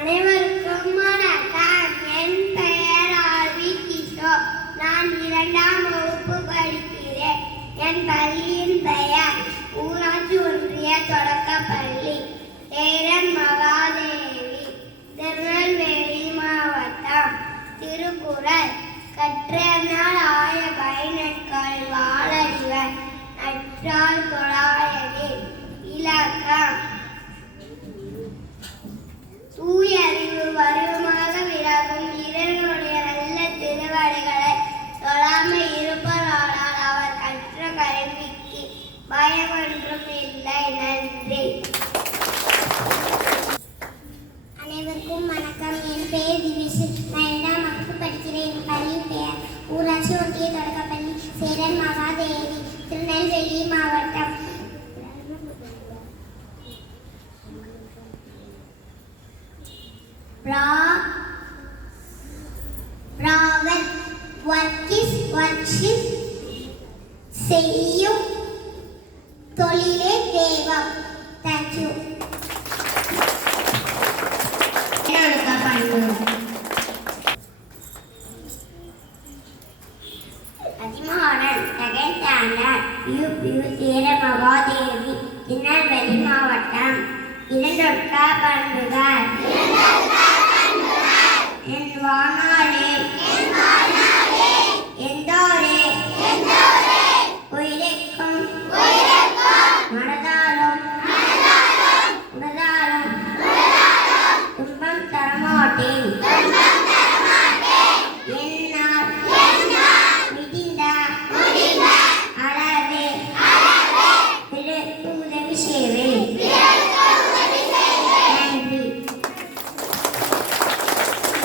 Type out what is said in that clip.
அனைவருக்கும் வணக்கம். என் பெயர் ஆர்வி கிஷோ. நான் இரண்டாம் வகுப்பு படிக்கிறேன். என் பள்ளியின் பெயர் ஊராட்சி ஒன்றிய தொடக்க பள்ளி பேரன் மகாதேவி. திருநெல்வேலி மாவட்டம் திருக்குறள். கற்றனால் ஆய பயனற்கள் வாழறிவர். நற்றால் காயம் ஒன்றும் இல்லை நன்றி. அனைவருக்கும் வணக்கம். என் பெயர் திவிசு. நான் இரண்டாம் வகுப்பு படிக்கிறேன். பள்ளி பெயர் ஊராட்சி ஒன்றிய தொடக்கப்பள்ளி சேரன் மகாதேவி திருநெல்வேலி மாவட்டம். Ra ராவன் வர்க்கிஸ் வர்ஷிப் செய்யும் தொழிலே தேவம் தேங்க்யூ அதிமோகன் ஸ்டாண்டர்ட் யூ யூ சேர மகாதேவி திருநெல்வேலி மாவட்டம் இரண்டொற்கா பண்புகள். என் வான்